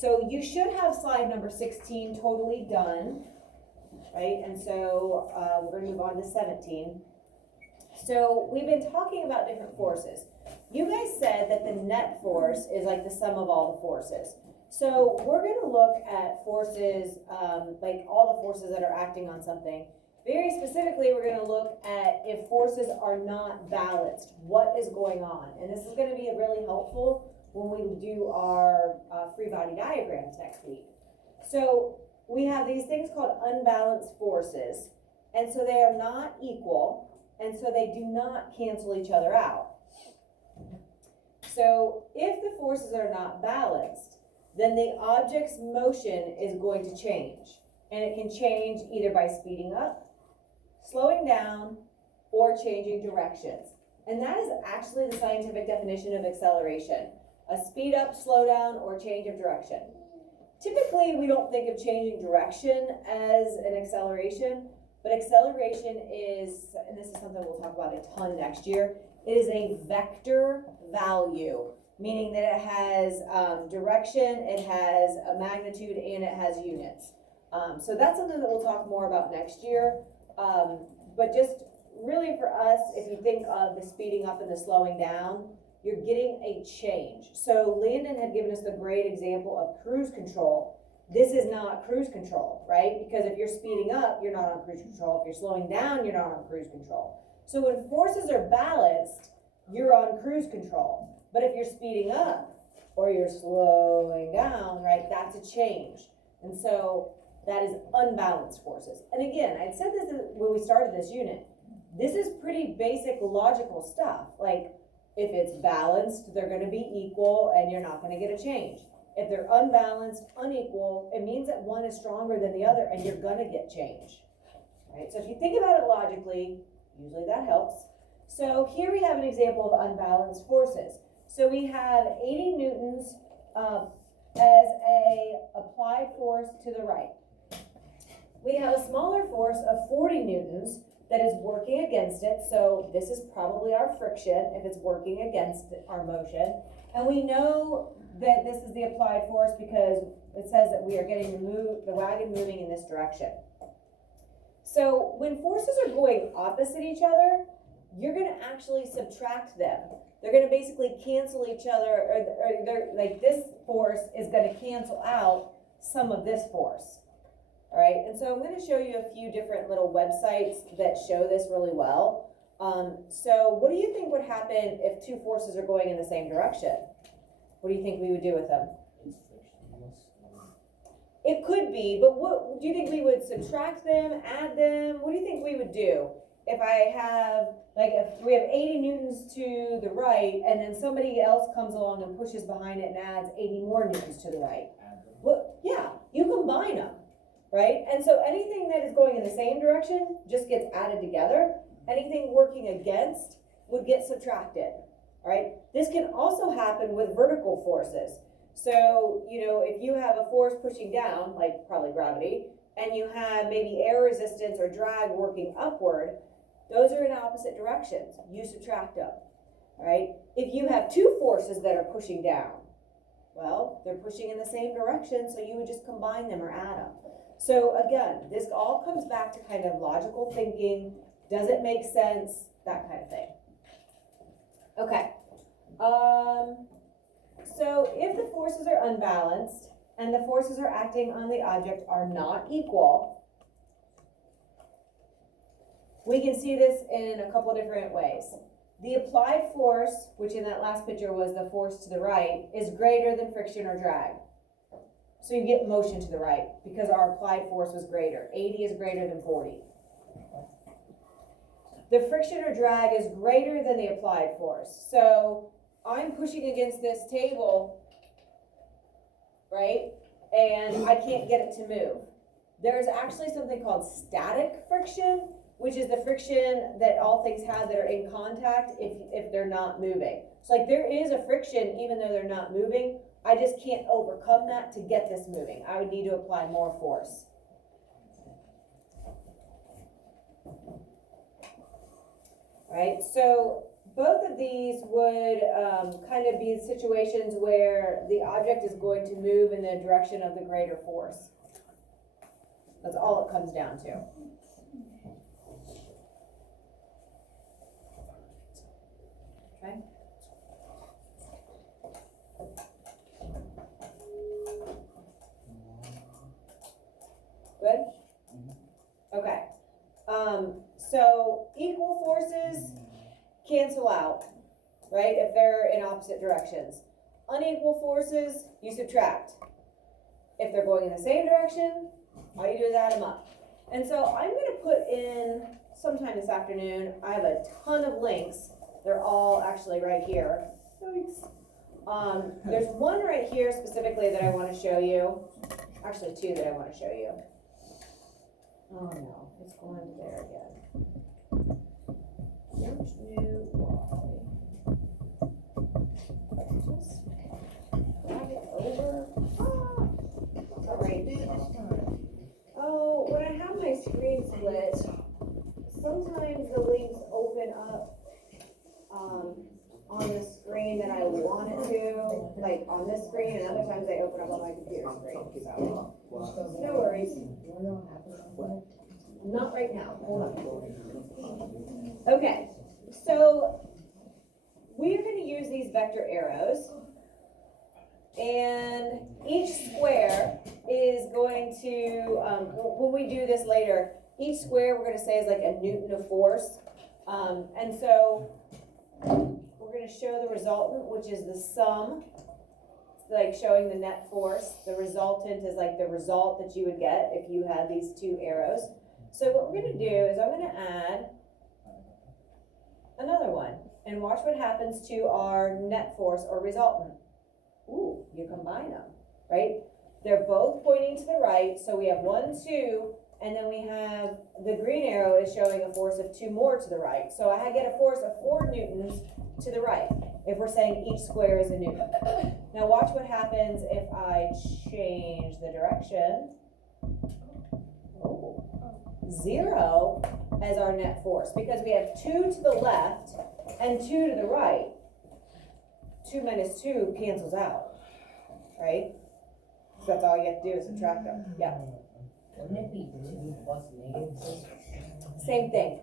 So you should have slide number 16 totally done, right? And so we're going to move on to 17. So we've been talking about different forces. You guys said that the net force is like the sum of all the forces. So we're going to look at forces, like all the forces that are acting on something. Very specifically, we're going to look at if forces are not balanced, what is going on? And this is going to be really helpful when we do our free body diagrams next week. So we have these things called unbalanced forces, and so they are not equal, and so they do not cancel each other out. So if the forces are not balanced, then the object's motion is going to change. And it can change either by speeding up, slowing down, or changing directions. And that is actually the scientific definition of acceleration. A speed up, slow down, or change of direction. Typically, we don't think of changing direction as an acceleration, but acceleration is, and this is something we'll talk about a ton next year, it is a vector value, meaning that it has direction, it has a magnitude, and it has units. So that's something that we'll talk more about next year. But just really for us, if you think of the speeding up and the slowing down, you're getting a change. So Landon had given us the great example of cruise control. This is not cruise control, right? Because if you're speeding up, you're not on cruise control. If you're slowing down, you're not on cruise control. So when forces are balanced, you're on cruise control. But if you're speeding up or you're slowing down, right, that's a change. And so that is unbalanced forces. And again, I said this when we started this unit. This is pretty basic logical stuff. Like, if it's balanced, they're going to be equal and you're not going to get a change. If they're unbalanced, unequal, it means that one is stronger than the other and you're going to get change. Right? So if you think about it logically, usually that helps. So here we have an example of unbalanced forces. So we have 80 newtons as a applied force to the right. We have a smaller force of 40 newtons that is working against it. So this is probably our friction if it's working against our motion. And we know that this is the applied force because it says that we are getting the wagon moving in this direction. So when forces are going opposite each other, you're going to actually subtract them. They're going to basically cancel each other, or they're like this force is going to cancel out some of this force. All right, and so I'm going to show you a few different little websites that show this really well. So what do you think would happen if two forces are going in the same direction? What do you think we would do with them? It could be, but what do you think we would subtract them, add them? What do you think we would do? If I have, like, if we have 80 newtons to the right, and then somebody else comes along and pushes behind it and adds 80 more newtons to the right. Well, yeah, you combine them. Right? And so anything that is going in the same direction just gets added together. Anything working against would get subtracted. All right? This can also happen with vertical forces. So, you know, if you have a force pushing down, like probably gravity, and you have maybe air resistance or drag working upward, those are in opposite directions. You subtract them. All right? If you have two forces that are pushing down, well, they're pushing in the same direction, so you would just combine them or add them. So again, this all comes back to kind of logical thinking. Does it make sense? That kind of thing. Okay. So if the forces are unbalanced and the forces are acting on the object are not equal, we can see this in a couple different ways. The applied force, which in that last picture was the force to the right, is greater than friction or drag. So you get motion to the right because our applied force was greater. 80 is greater than 40. The friction or drag is greater than the applied force. So I'm pushing against this table, right? And I can't get it to move. There's actually something called static friction, which is the friction that all things have that are in contact if they're not moving. So like there is a friction even though they're not moving. I just can't overcome that to get this moving. I would need to apply more force. Right? So both of these would kind of be situations where the object is going to move in the direction of the greater force. That's all it comes down to. Okay. Good? Okay. So equal forces cancel out, right? If they're in opposite directions. Unequal forces, you subtract. If they're going in the same direction, all you do is add them up. And so I'm going to put in sometime this afternoon, I have a ton of links. They're all actually right here. Thanks. There's one right here specifically that I want to show you. Actually, two that I want to show you. Oh no, it's going to there again. Search new Y. Just drag it over. All right. Oh, when I have my screen split, sometimes the links open up on the screen that I want it to, like on this screen, and other times they open up on my computer screen. So no worries. Not right now. Hold on. Okay, so we're going to use these vector arrows, and each square is going to, when we do this later, each square we're going to say is like a Newton of force. And so we're going to show the resultant, which is the sum. It's like showing the net force. The resultant is like the result that you would get if you had these two arrows. So what we're going to do is I'm going to add another one and watch what happens to our net force or resultant. Ooh, you combine them, right? They're both pointing to the right, so we have 1, 2, and then we have the green arrow is showing a force of 2 more to the right. So I get a force of 4 newtons to the right, if we're saying each square is a newton. Now watch what happens if I change the direction. Oh, 0 as our net force, because we have 2 to the left and 2 to the right. 2 minus 2 cancels out, right? So that's all you have to do is subtract them. Yeah. Wouldn't it be 2 plus negative 6? Same thing.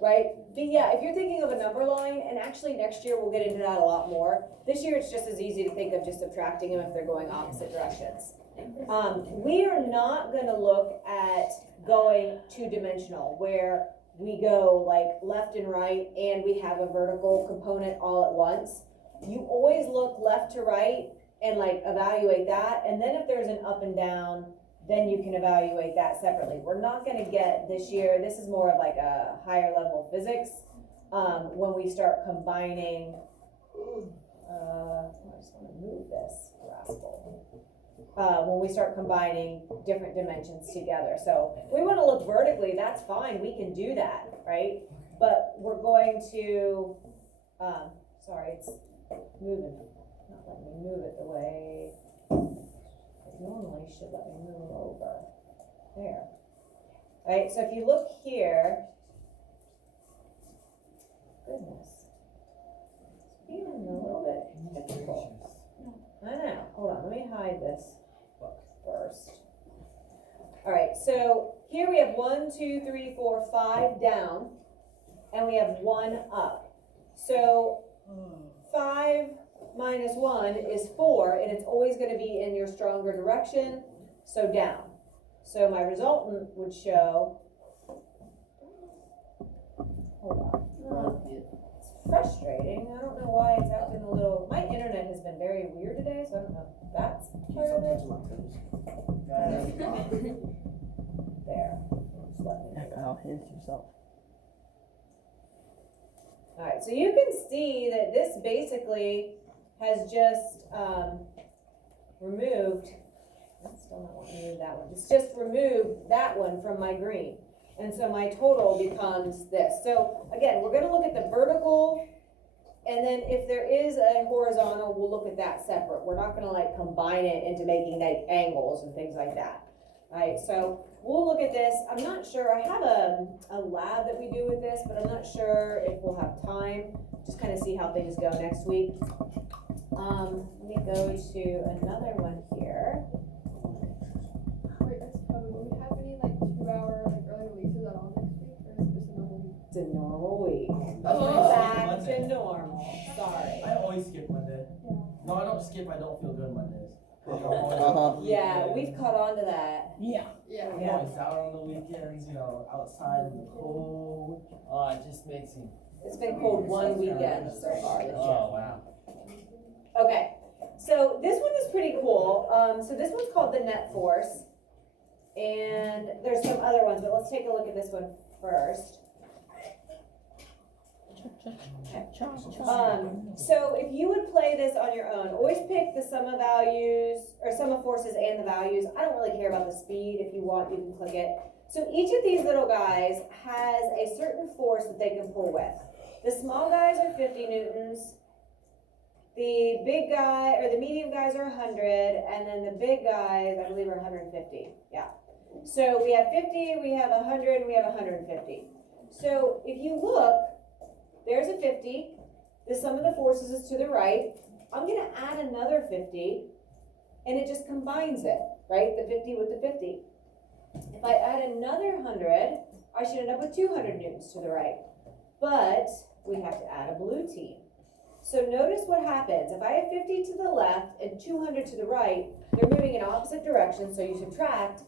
Right? But yeah, if you're thinking of a number line, and actually next year we'll get into that a lot more. This year it's just as easy to think of just subtracting them if they're going opposite directions. We are not going to look at going two-dimensional, where we go like left and right and we have a vertical component all at once. You always look left to right and like evaluate that, and then if there's an up and down, then you can evaluate that separately. We're not going to get this year, this is more of like a higher level physics, when we start combining, I just want to move this rascal. When we start combining different dimensions together. So we want to look vertically, that's fine, we can do that, right? But we're going to, sorry, it's moving, not letting me move it the way it normally should let me move over. There. All right, so if you look here, goodness, it's being a little bit difficult. I know, hold on, let me hide this first. All right, so here we have 1, 2, 3, 4, 5 down, and we have 1 up. So 5 minus 1 is 4, and it's always going to be in your stronger direction, so down. So my resultant would show, hold on, it's frustrating. I don't know why it's acting a little, my internet has been very weird today, so I don't know if that's part of it. There. Just let me know. I'll hit yourself. Alright, so you can see that this basically has just removed, I still not want to move that one, it's just removed that one from my green. And so my total becomes this. So again, we're going to look at the vertical, and then if there is a horizontal, we'll look at that separate. We're not going to like combine it into making like angles and things like that. Right, so we'll look at this. I'm not sure, I have a lab that we do with this, but I'm not sure if we'll have time. Just kind of see how things go next week. Let me go to another one here. Wait, that's probably, will we have any like 2-hour like early releases at all next week, or is it just a normal week? It's a normal week. Oh. Back to normal, sorry. I always skip Monday. Yeah. No, I don't skip, I don't feel good Mondays. Yeah, we've caught on to that. Yeah. Yeah. I'm always out on the weekends, you know, outside in the cold. Oh, it just makes me, It's been cold one weekend so far this year. oh, wow. Okay, so this one is pretty cool. So this one's called the Net Force. And there's some other ones, but let's take a look at this one first. So if you would play this on your own, always pick the sum of values, or sum of forces and the values. I don't really care about the speed. If you want, you can click it. So each of these little guys has a certain force that they can pull with. The small guys are 50 newtons. The big guy, or the medium guys are 100, and then the big guys, I believe, are 150. Yeah. So we have 50, we have 100, and we have 150. So if you look, there's a 50. The sum of the forces is to the right. I'm gonna add another 50, and it just combines it, right? The 50 with the 50. If I add another 100, I should end up with 200 newtons to the right. But we have to add a blue team. So notice what happens. If I have 50 to the left and 200 to the right, they're moving in opposite directions, so you subtract,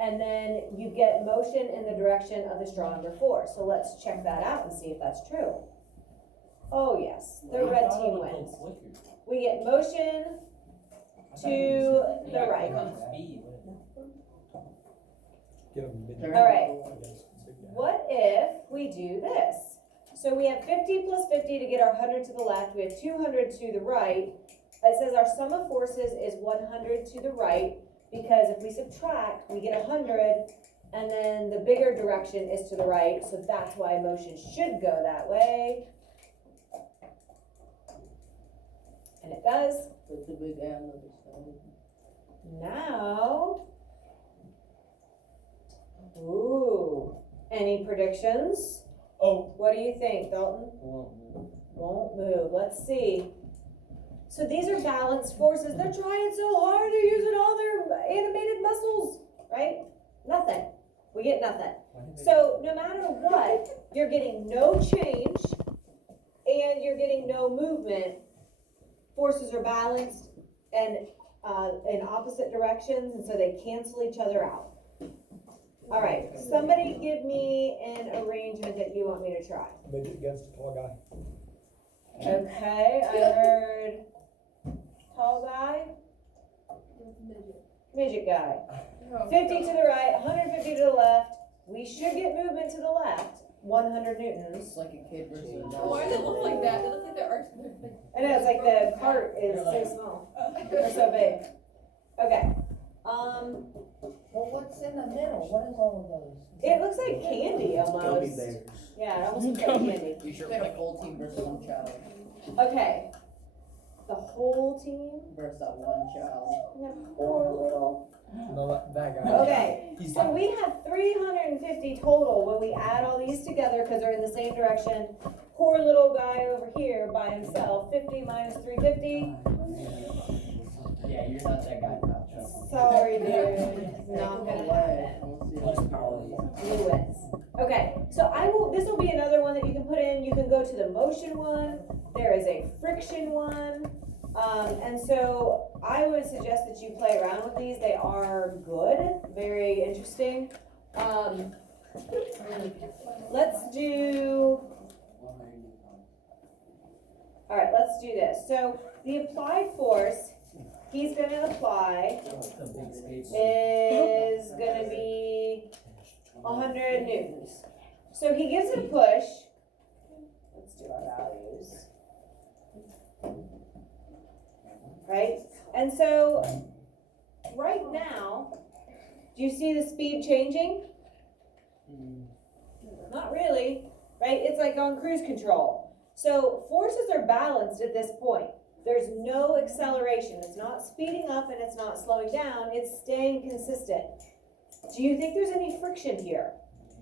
and then you get motion in the direction of the stronger force. So let's check that out and see if that's true. Oh yes, the red team wins. We get motion to the right. Speed. All right. What if we do this? So we have 50 plus 50 to get our 100 to the left. We have 200 to the right. It says our sum of forces is 100 to the right, because if we subtract, we get 100, and then the bigger direction is to the right, so that's why motion should go that way. And it does. Put the big guy on the other side. Now, ooh, any predictions? Oh. What do you think, Dalton? Won't move. Let's see. So these are balanced forces. They're trying so hard. They're using all their animated muscles, right? Nothing. We get nothing. So no matter what, you're getting no change and you're getting no movement. Forces are balanced and in opposite directions, and so they cancel each other out. All right, somebody give me an arrangement that you want me to try. Midget against a tall guy. Okay, I heard tall guy, Midget. midget guy. Oh, 50 to the right, 150 to the left. We should get movement to the left. 100 newtons. It's like a kid versus an Why does it look like that? It looks like the arch. I know, it's like the cart is so small, or so big. Okay, Well, what's in the middle? What is all of those? it looks like candy Gummy almost. bears. Yeah, it almost looks like candy. You sure like a whole team versus one child? Okay, the whole team? Versus that one child. Yeah, poor little. No, that guy. Okay, so we have 350 total when we add all these together because they're in the same direction. Poor little guy over here by himself, 50 minus 350. Yeah, you're not that guy, pal. Trust me. Sorry, dude, not gonna happen. Blue wins. Okay, so this will be another one that you can put in. You can go to the motion one. There is a friction one. And so I would suggest that you play around with these. They are good, very interesting. Let's do, all right, let's do this. So the applied force he's gonna apply is gonna be 100 newtons. So he gives it a push. Let's do our values. Right? And so, right now, do you see the speed changing? Not really, right? It's like on cruise control. So, forces are balanced at this point. There's no acceleration. It's not speeding up and it's not slowing down. It's staying consistent. Do you think there's any friction here?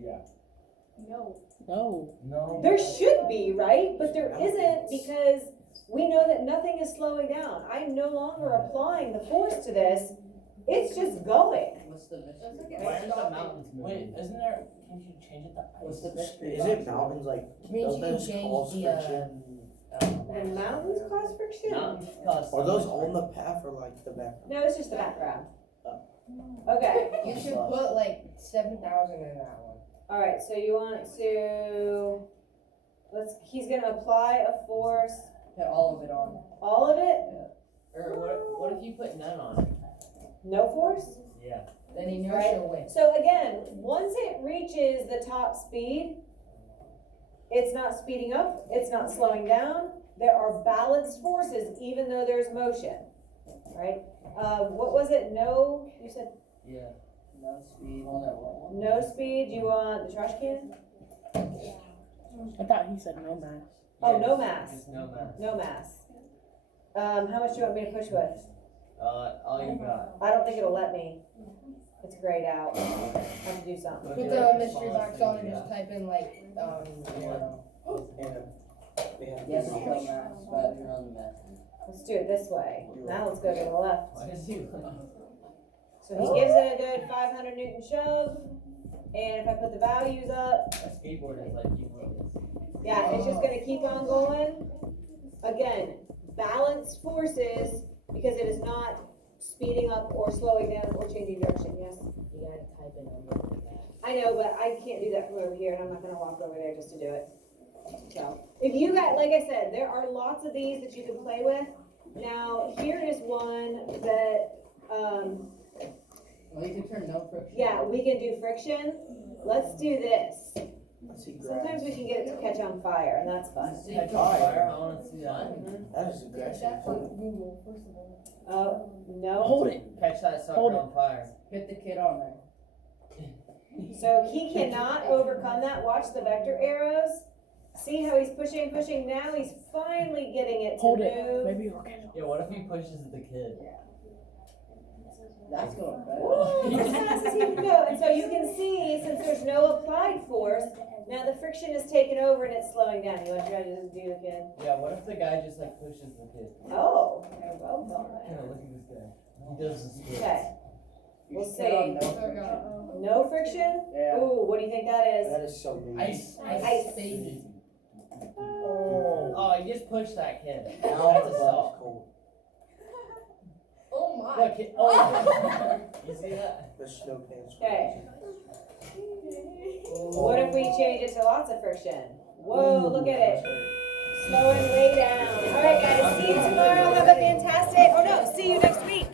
Yeah. No. No. No. There should be, right? But there isn't because we know that nothing is slowing down. I'm no longer applying the force to this. It's just going. What's the That's mystery? okay. Why aren't the mountains moving? Wait, isn't there, can you change it to What's ice? the mystery? Is it mountains like, Means doesn't you can this change cause the, friction? And mountains cause friction? Mountains cause so Are those much on the path or like the background? No, it's just the background. Okay, You should put like 7,000 in that one. alright, so you want to, he's gonna apply a force, Put all of it on. all of it, Or what if you put none on it? no force? Yeah. Then inertia wins. So again, once it reaches the top speed, it's not speeding up, it's not slowing down. There are balanced forces even though there's motion, right? What was it? No, you said Yeah. No speed. Hold on. no speed. You want the trash can? I thought he said no mass. Oh, Yeah, no mass. Just no mass. No mass. How much do you want me to push with? All you got. I don't think it'll let me. It's grayed out. I have to do something. Put the mystery box on and just type in like, And they have yes, this show much. mass, but you're on the mess. Let's do it this way. Now let's go to the left. Why does he? So he gives it a good 500 Newton shove. And if I put the values up, A skateboard is like you want this. yeah, it's just gonna keep on going. Again, balanced forces because it is not speeding up or slowing down or changing direction, yes? You gotta type in on I know, but I can't do that from over here and I'm not gonna walk over there just to do it. So, if you got, like I said, there are lots of these that you can play with. Now, here is one that, Well, you can turn no friction. yeah, we can do friction. Let's do this. I see Sometimes we grass. can get it to catch on fire and that's fun. See, catch on fire. I want to see that. That is Get aggressive. that on Google, first of all. Oh, no. Hold it. Catch that sucker Hold it. on fire. Hit the kid on there. So he cannot overcome that. Watch the vector arrows. See how he's pushing. Now he's finally getting it to Hold move. it. Maybe it'll catch. Yeah, what if he pushes the kid? That's going Ooh, as fast as he can go. And so you can see, since there's no applied force, now the friction is taken over and it's slowing down. You want to try to just do the kid? Yeah, what if the guy just like pushes the kid? Oh, they're both on Yeah, there. look at this guy. He does the splits. Okay, You We'll should put on see. no Oh, friction. God. no friction? Yeah. Ooh, what do you think that is? That is so mean. Ice. Ice. Baby. Oh, he just pushed that kid. Now That's the assault. butt is cold. Oh my. Look, oh. You see that? The snow pants. Okay. What if we change it to lots of friction? Whoa, look at it. Slowing way down. All right, guys, see you tomorrow. Have a fantastic, oh no, see you next week.